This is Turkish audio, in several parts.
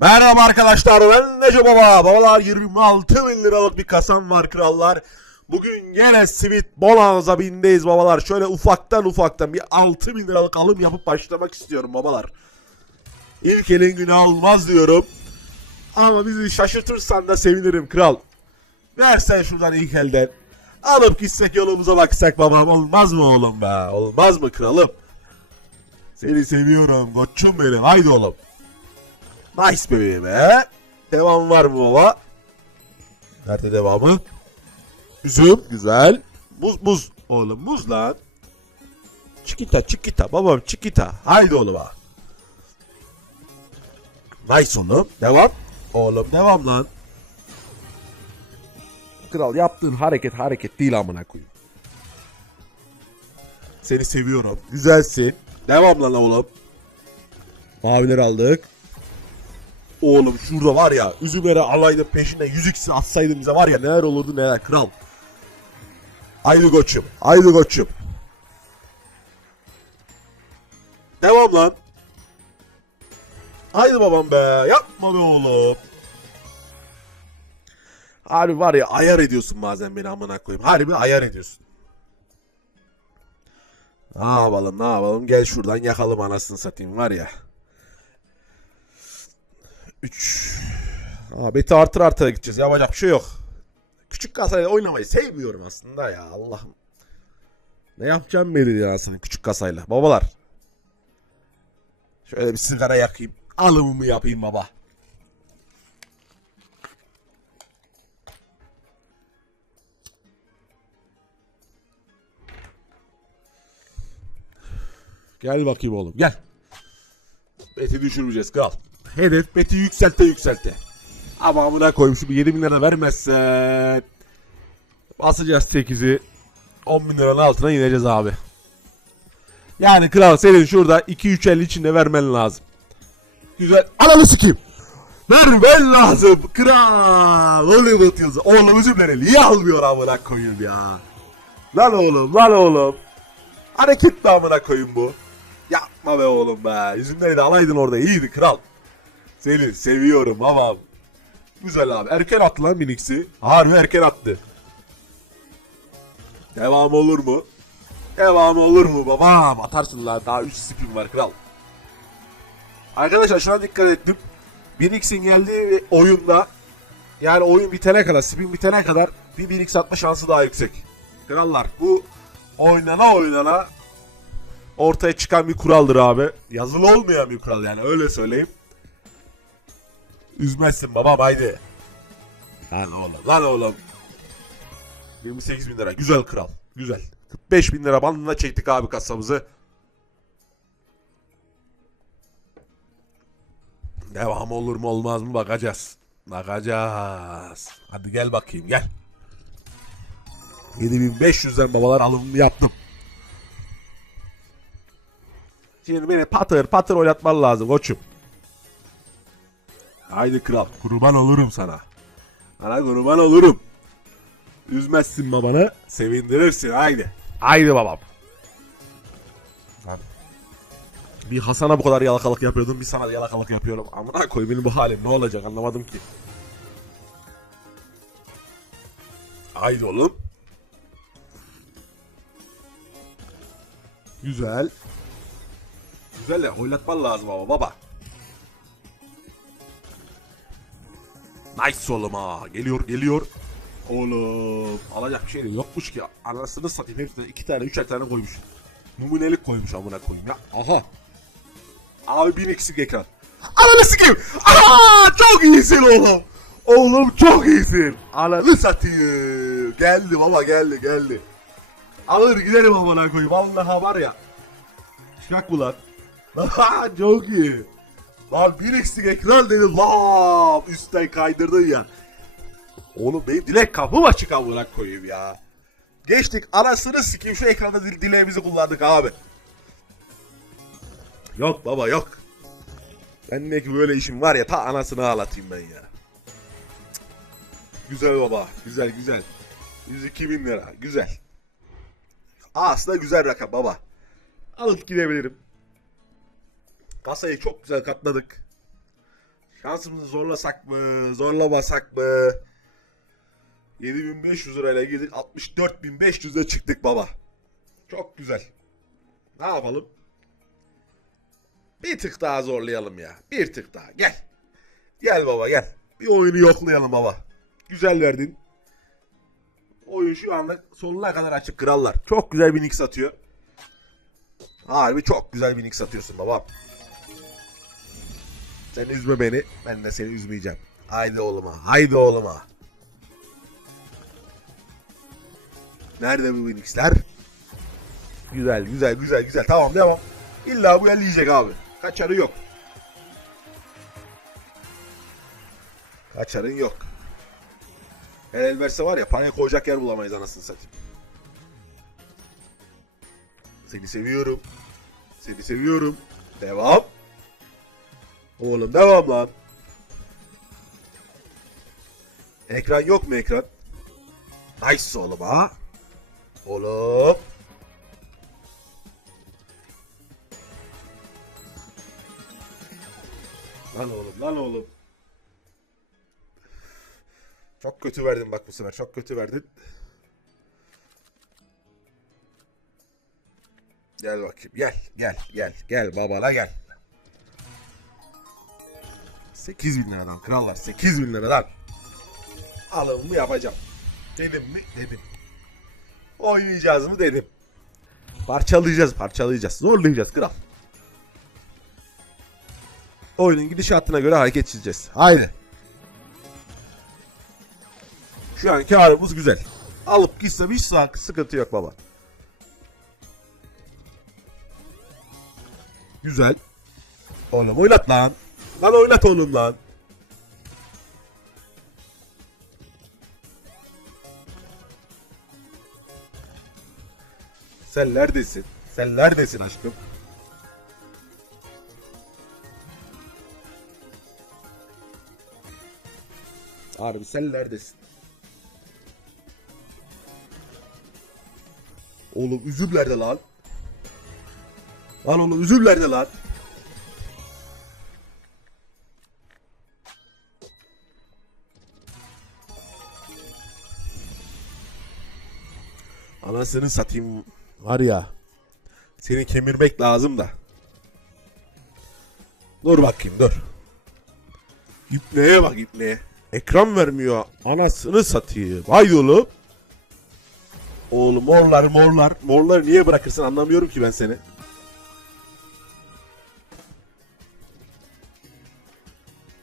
Merhaba arkadaşlar ben Neco Baba. Babalar 26 bin liralık bir kasam var krallar. Bugün gene simit Bonanza bindeyiz babalar. Şöyle ufaktan ufaktan bir 6 bin liralık alım yapıp başlamak istiyorum babalar. İlk elin günah olmaz diyorum. Ama bizi şaşırtırsan da sevinirim kral. Versen şuradan ilk elden. Alıp gitsek yolumuza baksak babam olmaz mı oğlum be? Olmaz mı kralım? Seni seviyorum koçum benim. Haydi oğlum. Nice bebeğim he. Devam var mı baba? Nerede devamı? Üzüm. Güzel. Muz muz. Oğlum muz lan. Çikita çikita babam çikita. Haydi oğlum ha. Nice oğlum. Devam. Oğlum devam lan. Kral yaptığın hareket hareket değil amına koyayım. Seni seviyorum. Güzelsin. Devam lan oğlum. Mavileri aldık. Oğlum şurada var ya üzümlere alaydı peşinden yüzüksü atsaydın bize var ya neler olurdu neler kral. Haydi koçum. Haydi koçum. Devam lan. Haydi babam be. Yapma be oğlum. Harbi var ya ayar ediyorsun bazen beni amına koyayım. Harbi ayar ediyorsun. Ne yapalım ne yapalım gel şuradan yakalım anasını satayım var ya. 3. Aa, beti artır artıra gideceğiz. Yapacak bir şey yok. Küçük kasayla oynamayı sevmiyorum aslında ya Allah'ım. Ne yapacağım belli ya sana küçük kasayla. Babalar. Şöyle bir sigara yakayım. Alımımı yapayım baba. Gel bakayım oğlum gel. Beti düşürmeyeceğiz kal. Hedef beti yükselte yükselte. Ama amına koyayım bir 7 bin lira vermezsen. Basacağız 8'i. 10 bin liranın altına ineceğiz abi. Yani kral senin şurada 2-3 içinde vermen lazım. Güzel. Ananı sikeyim. Vermen lazım. Kral. Hollywood yıldızı. Oğlum üzümleri niye almıyor amına koyayım ya. Lan oğlum lan oğlum. Hareket mi amına koyayım bu? Yapma be oğlum be. Üzümleri de alaydın orada iyiydi kral. Seni seviyorum ama. Güzel abi. Erken attı lan Minix'i. Harbi erken attı. Devam olur mu? Devam olur mu babam? Atarsın lan. Daha 3 spin var kral. Arkadaşlar şuna dikkat ettim. Minix'in geldiği oyunda yani oyun bitene kadar, spin bitene kadar bir 1x atma şansı daha yüksek. Krallar bu oynana oynana ortaya çıkan bir kuraldır abi. Yazılı olmayan bir kural yani öyle söyleyeyim. Üzmezsin babam haydi. Lan oğlum lan oğlum. 28 bin lira güzel kral güzel. 45 bin lira bandına çektik abi kasamızı. Devam olur mu olmaz mı bakacağız. Bakacağız. Hadi gel bakayım gel. 7500'den babalar alımını yaptım. Şimdi beni patır patır oynatman lazım koçum. Haydi kral kurban olurum sana. Sana kurban olurum. Üzmezsin babanı sevindirirsin haydi. Haydi babam. Lan. Bir Hasan'a bu kadar yalakalık yapıyordum bir sana yalakalık yapıyorum. Amına koy benim bu halim ne olacak anlamadım ki. Haydi oğlum. Güzel. Güzel de oynatman lazım ama baba. Nice oğlum ha. Geliyor geliyor. Oğlum alacak bir şey de yokmuş ki. Anasını satayım hepsine iki tane üçer tane koymuş. Numunelik koymuş amına koyayım ya. Aha. Abi bir eksik ekran. Ananı sikeyim. Aa, çok iyisin oğlum. Oğlum çok iyisin. Ananı satayım. Geldi baba geldi geldi. Alır giderim amına koyayım. Vallahi var ya. Çıkak bu çok iyi. Lan bir eksik ekran dedi. Lan üstten kaydırdın ya. Oğlum benim dilek kapım açık amına koyayım ya. Geçtik anasını sikeyim şu ekranda dil dileğimizi kullandık abi. Yok baba yok. Bendeki böyle işim var ya ta anasını ağlatayım ben ya. Güzel baba güzel güzel. 102 bin lira güzel. Aslında güzel rakam baba. Alıp gidebilirim. Kasayı çok güzel katladık. Şansımızı zorlasak mı? Zorlamasak mı? 7500 lirayla girdik. 64500'e çıktık baba. Çok güzel. Ne yapalım? Bir tık daha zorlayalım ya. Bir tık daha. Gel. Gel baba gel. Bir oyunu yoklayalım baba. Güzel verdin. Oyun şu anda sonuna kadar açık krallar. Çok güzel bir nick satıyor. Harbi çok güzel bir nick satıyorsun baba. Sen üzme beni. Ben de seni üzmeyeceğim. Haydi oğluma. Haydi oğluma. Nerede bu Winx'ler? Güzel güzel güzel güzel. Tamam devam. İlla bu el yiyecek abi. Kaçarı yok. Kaçarın yok. El el verse var ya paraya koyacak yer bulamayız anasını satayım. Seni seviyorum. Seni seviyorum. Devam. Oğlum devam lan. Ekran yok mu ekran? Nice oğlum ha. Oğlum. Lan oğlum lan oğlum. Çok kötü verdin bak bu sefer. Çok kötü verdin. Gel bakayım. Gel. Gel. Gel. Gel babala gel. 8 bin liradan krallar. 8 bin liradan. Alımımı yapacağım. Dedim mi? Dedim. Oynayacağız mı? Dedim. Parçalayacağız. Parçalayacağız. Zorlayacağız kral. Oyunun gidişatına göre hareket çizeceğiz. Haydi. Şu an karımız güzel. Alıp gitsem hiç sıkıntı yok baba. Güzel. Oğlum oynat lan. Lan oynat oğlum lan. Sen neredesin? Sen neredesin aşkım? Harbi sen neredesin? Oğlum üzüm nerede lan? Lan oğlum üzüm nerede lan? Anasını satayım var ya. Seni kemirmek lazım da. Dur bakayım dur. İpneye bak ipneye. Ekran vermiyor. Anasını satayım. Haydi oğlum. Oğlum morlar morlar. Morları niye bırakırsın anlamıyorum ki ben seni.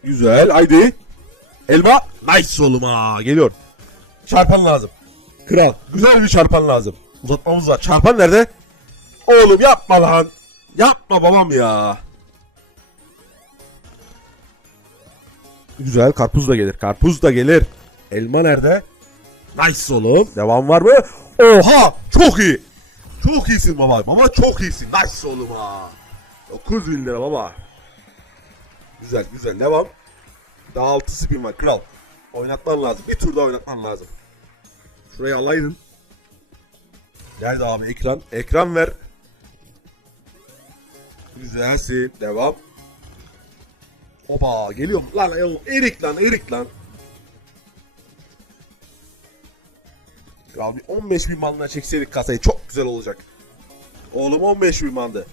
Güzel haydi. Elma. Nice oğlum ha. Geliyor. Çarpan lazım. Kral. Güzel bir çarpan lazım. Uzatmamız var. Çarpan nerede? Oğlum yapma lan. Yapma babam ya. Güzel karpuz da gelir. Karpuz da gelir. Elma nerede? Nice oğlum. Devam var mı? Oha! Çok iyi. Çok iyisin baba. Baba çok iyisin. Nice oğlum ha. 9 bin lira baba. Güzel güzel devam. Daha 6 spin var kral. Oynatman lazım. Bir tur daha oynatman lazım. Şurayı alaydın. Nerede abi ekran? Ekran ver. Güzelsin. Devam. Oba geliyorum. Lan erik lan erik lan. Ya bir 15 bin bandına çekseydik kasayı çok güzel olacak. Oğlum 15 bin bandı.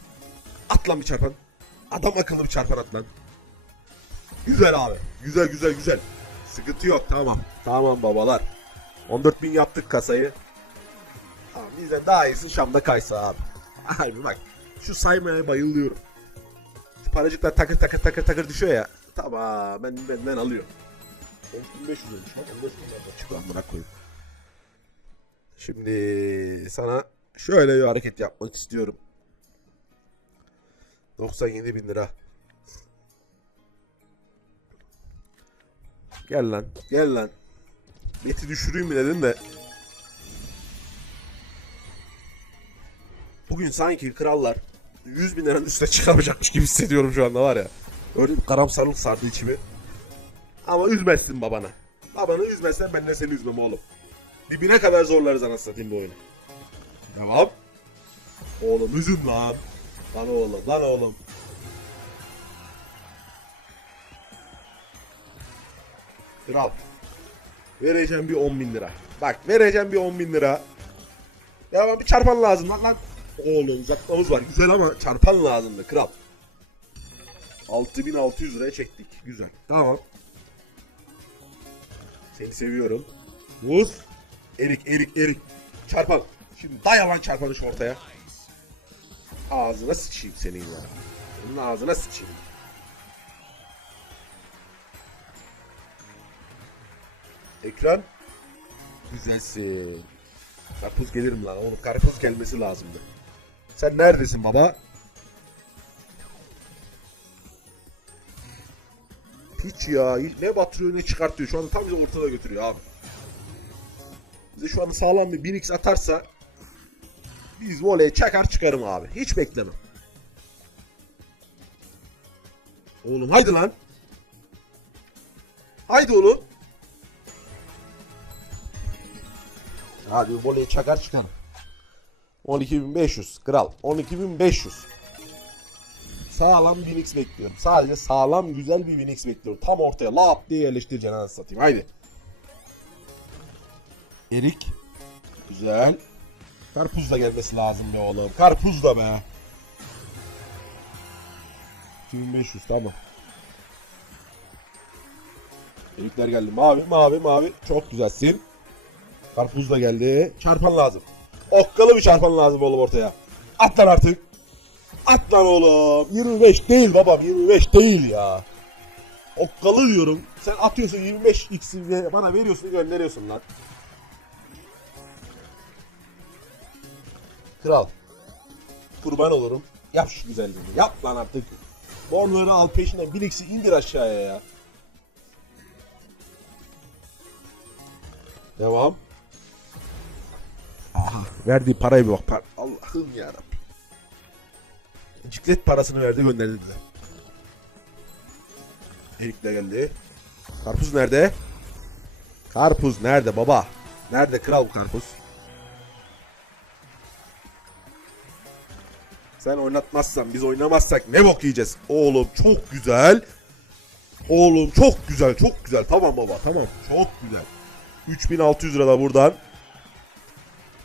At lan bir çarpan. Adam akıllı bir çarpan at lan. Güzel abi. Güzel güzel güzel. Sıkıntı yok tamam. Tamam babalar. 14 bin yaptık kasayı. Tamam bizden daha iyisi Şam'da kaysa abi. Harbi bak. Şu saymaya bayılıyorum. Şu paracıklar takır takır takır takır düşüyor ya. Tamam ben benden alıyor. 1500 olmuş lan 15 bin lira çık lan bırak koyayım. Şimdi sana şöyle bir hareket yapmak istiyorum. 97 bin lira. Gel lan. Gel lan. Beti düşüreyim mi dedin de. Bugün sanki krallar 100 bin liranın üstüne çıkamayacakmış gibi hissediyorum şu anda var ya. Öyle bir karamsarlık sardı içimi. Ama üzmezsin babana. Babanı üzmezsen ben de seni üzmem oğlum. Dibine kadar zorlarız anasını satayım bu oyunu. Devam. Oğlum üzüm lan. Lan oğlum lan oğlum. Kral. Vereceğim bir 10 bin lira. Bak vereceğim bir 10 bin lira. Ya bana bir çarpan lazım lan lan. Oğlum uzatmamız var. Güzel ama çarpan lazımdı kral. 6600 liraya çektik. Güzel. Tamam. Seni seviyorum. Vur. Erik, erik, erik. Çarpan. Şimdi daya lan çarpanı şu ortaya. Ağzına sıçayım senin ya. Senin ağzına sıçayım. Ekran. Güzelsin. Karpuz gelir mi lan? Oğlum karpuz gelmesi lazımdı. Sen neredesin baba? Hiç ya. Ne batırıyor ne çıkartıyor. Şu anda tam bizi ortada götürüyor abi. Bize şu anda sağlam bir 1x atarsa biz voleye çakar çıkarım abi. Hiç beklemem. Oğlum haydi lan. Haydi oğlum. Hadi voleyi çakar çıkarım. 12.500 kral. 12.500. Sağlam bir Winx bekliyorum. Sadece sağlam güzel bir Winx bekliyorum. Tam ortaya lap diye yerleştireceksin anasını satayım. Haydi. Erik. Güzel. Karpuz da gelmesi lazım be oğlum. Karpuz da be. 2500 tamam. Erikler geldi. Mavi mavi mavi. Çok güzelsin. Karpuz da geldi. Çarpan lazım. Okkalı bir çarpan lazım oğlum ortaya. At lan artık. At lan oğlum. 25 değil babam 25 değil ya. Okkalı diyorum. Sen atıyorsun 25 x'i bana veriyorsun gönderiyorsun lan. Kral. Kurban olurum. Yap şu güzelliğini. Yap lan artık. Bonları al peşinden. Bir x'i indir aşağıya ya. Devam. Verdiği paraya bir bak. Par Allah'ım yarabbim. Ciklet parasını verdi gönderdi bize. Erik de geldi. Karpuz nerede? Karpuz nerede baba? Nerede kral bu karpuz? Sen oynatmazsan biz oynamazsak ne bok yiyeceğiz? Oğlum çok güzel. Oğlum çok güzel çok güzel. Tamam baba tamam. Çok güzel. 3600 lira da buradan.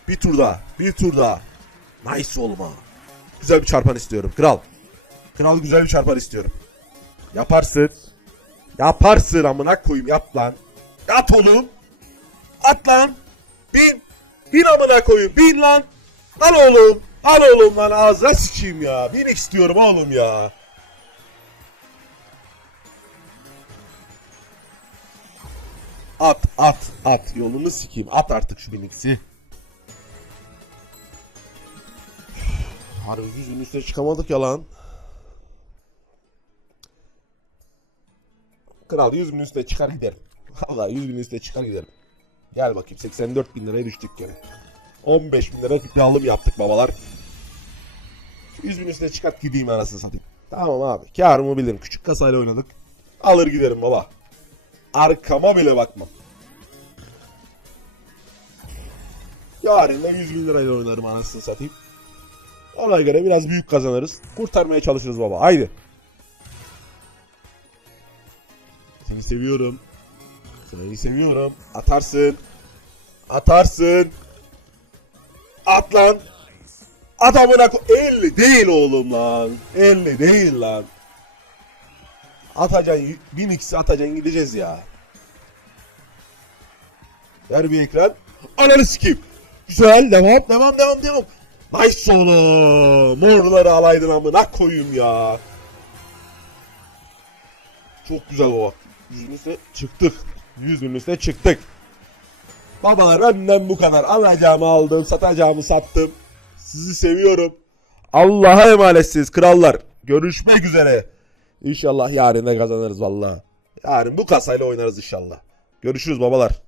Bir tur daha. Bir tur daha. Nice olma. Güzel bir çarpan istiyorum. Kral. Kral güzel bir çarpan istiyorum. Yaparsın. Yaparsın amına koyayım yap lan. Yat oğlum. At lan. Bin. Bin amına koyayım. Bin lan. Al oğlum. Al oğlum lan ağzına sıçayım ya. Bin istiyorum oğlum ya. At at at yolunu sikeyim at artık şu biniksi. Harbi yüzün üstüne çıkamadık ya lan. Kral 100 bin üstüne çıkar giderim. Valla 100 bin üstüne çıkar giderim. Gel bakayım 84 bin liraya düştük gene. 15 bin lira alım yaptık babalar. 100 bin üstüne çıkart gideyim anasını satayım. Tamam abi karımı bilirim. Küçük kasayla oynadık. Alır giderim baba. Arkama bile bakmam. Yarın da 100 bin lirayla oynarım anasını satayım. Ona göre biraz büyük kazanırız. Kurtarmaya çalışırız baba. Haydi. Seni seviyorum. Seni seviyorum. Atarsın. Atarsın. At lan. Adamına ko 50 değil oğlum lan. 50 değil lan. Atacaksın. 1000x atacaksın gideceğiz ya. Ver bir ekran. Ananı sikeyim. Güzel devam devam devam devam. Nice oğlum. Morları alaydın amına koyayım ya. Çok güzel baba. Yüzün üstüne çıktık. Yüzün üstüne çıktık. Babalar benden bu kadar. Alacağımı aldım, satacağımı sattım. Sizi seviyorum. Allah'a emanetsiniz krallar. Görüşmek üzere. İnşallah yarın da kazanırız vallahi. Yarın bu kasayla oynarız inşallah. Görüşürüz babalar.